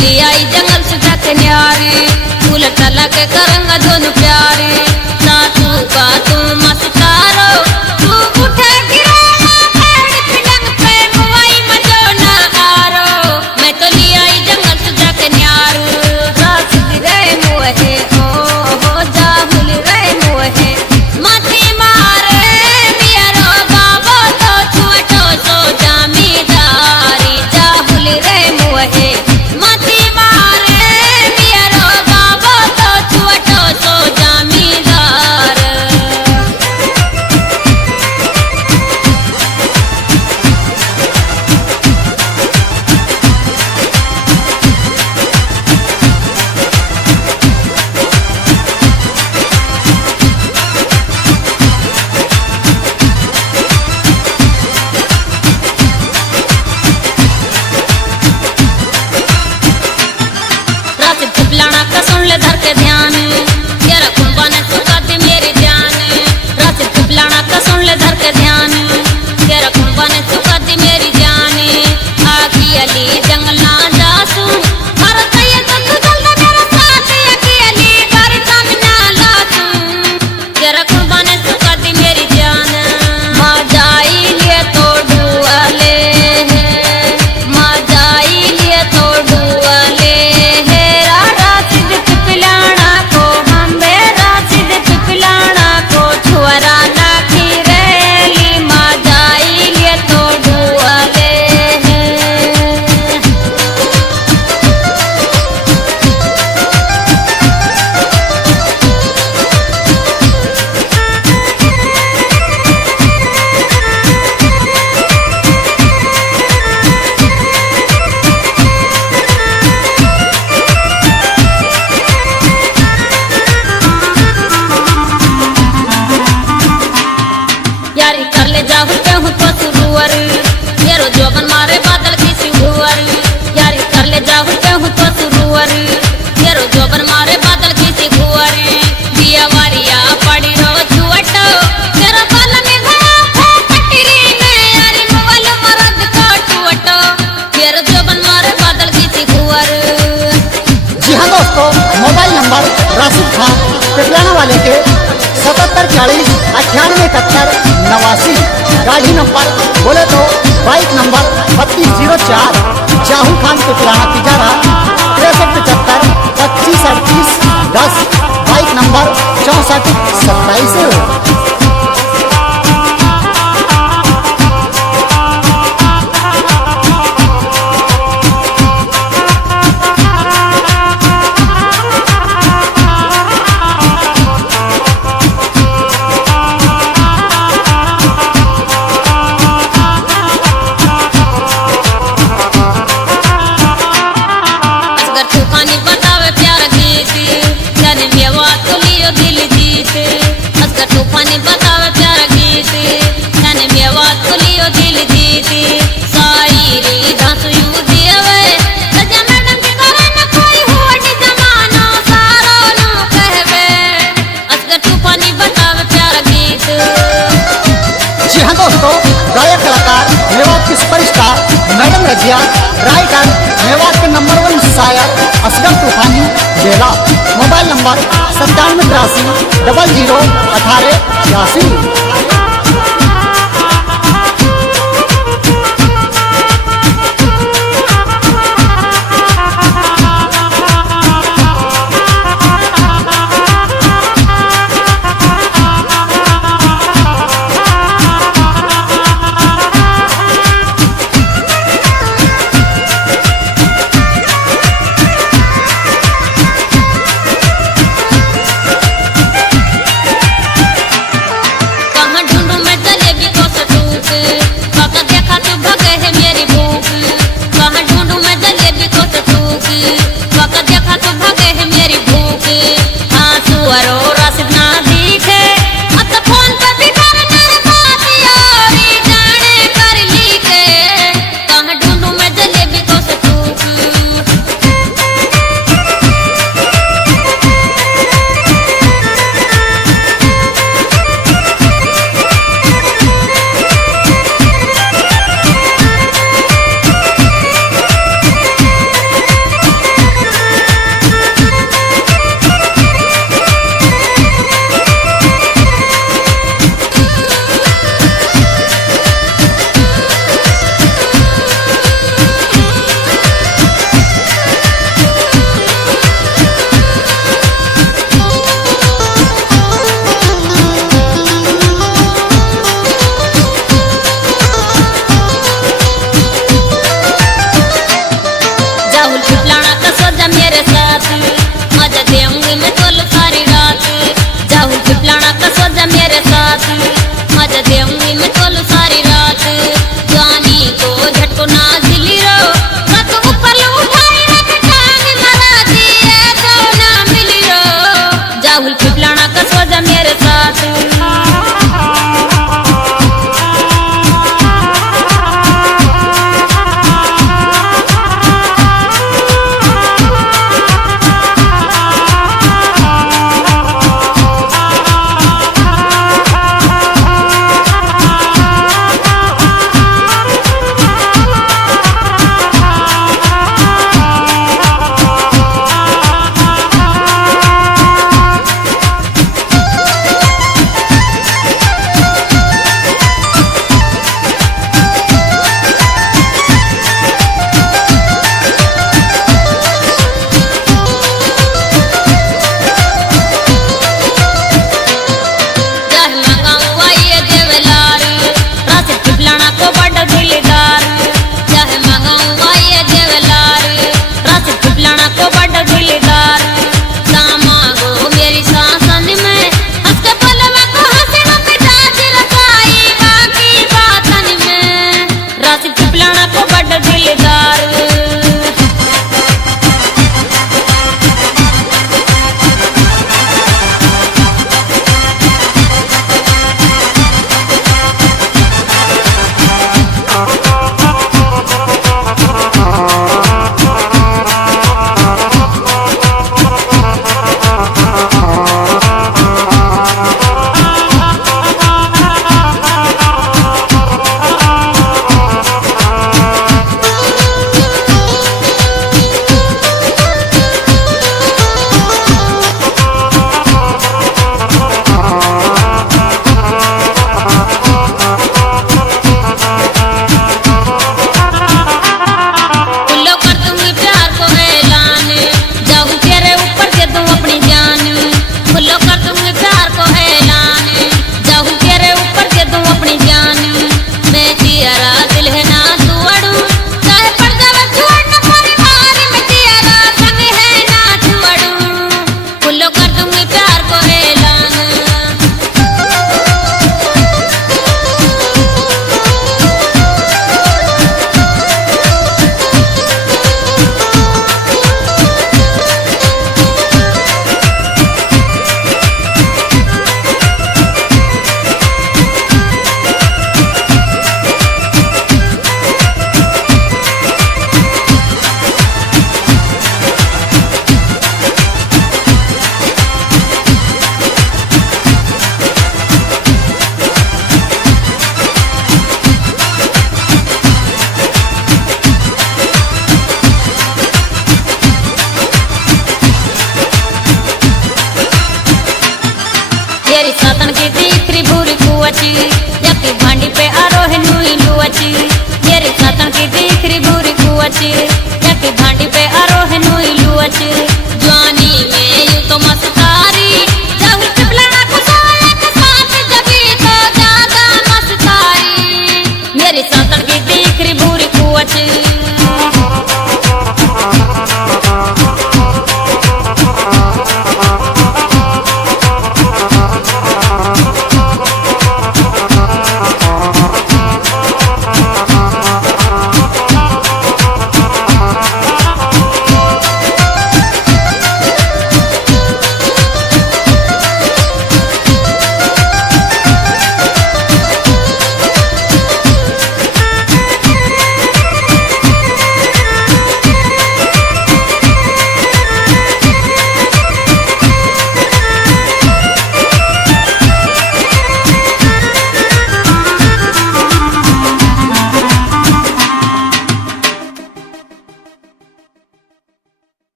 ली आई जंगल से जाके न्यारी, फूल तला के करंगा दोनों प्यारी। ना तू का तू मस्तारो, तू उठे गिरा पेड़ पिलंग पे मुआई मजो ना आरो। मैं तो ली आई जंगल से जाके न्यारू, रात गिरे मुहे हो जाहुल रे मुहे। मती मारे मियारो बाबो तो छुटो सो जमींदारी, जाहुल रे मुहे। मती मारे मियारो बाबो तो छुटो सो जमींदार। रात फुफलाना का सुन ले धर के ध्यान, तेरा कुंबा ने चुका दी मेरी जान। रात फुफलाना का सुन ले धर के ध्यान, तेरा कुंबा ने चुका दी मेरी जान। आखी अली जंगला जासू, हर तय तो तू जल्द मेरा साथ। आखी अली घर सामना लासू, तेरा कुंबा ने चुका दी मेरी जान। माँ जाई लिए तो डुआले है, माँ जाई लिए तो डुआले है। राशिद पिपलाना को हम्बे, राशिद पिपलाना को छुअरा लाखी रेली। माँ जाई लिए तो डुआले है। यारी कर ले जाहू केहू तो सुरुवर, येरो जोबन मारे बादल की सिहुवर। यारी कर ले जाहू केहू तो सुरुवर, येरो जोबन मारे बादल की सिहुवर। दिया वारिया पड़ी रो छुअटो, तेरा बाल में भया है कटरी में। यारी मुवल मरद का छुअटो, येरो जोबन मारे बादल की सिहुवर। जी हाँ दोस्तों, मोबाइल नंबर राशिद खान पिपलाना वाले के 77 40 98 71 89। गाड़ी नंबर बोले तो बाइक नंबर 3204, जाहू खान पिपलाना तिजारा 6375 25 38 10। Bike number 64 27। असगर तूफानी बतावे प्यार गीत, जाने मेवा तो लियो दिल जीत। असगर तूफानी बतावे प्यार गीत, जाने मेवा तो लियो दिल जीत। शायरी धांसू यू दियवे, सजा मैडम के करे न कोई होड़ जमाना सारो नु कहवे। असगर तूफानी बतावे प्यार गीत। जी हाँ दोस्तों, गायक कलाकार मेवात की सुपरस्टार मैडम रजिया, राइटर मेवात के नंबर 1 शायर असगर तूफानी बेला। Mobile number 97 83 00 18 82।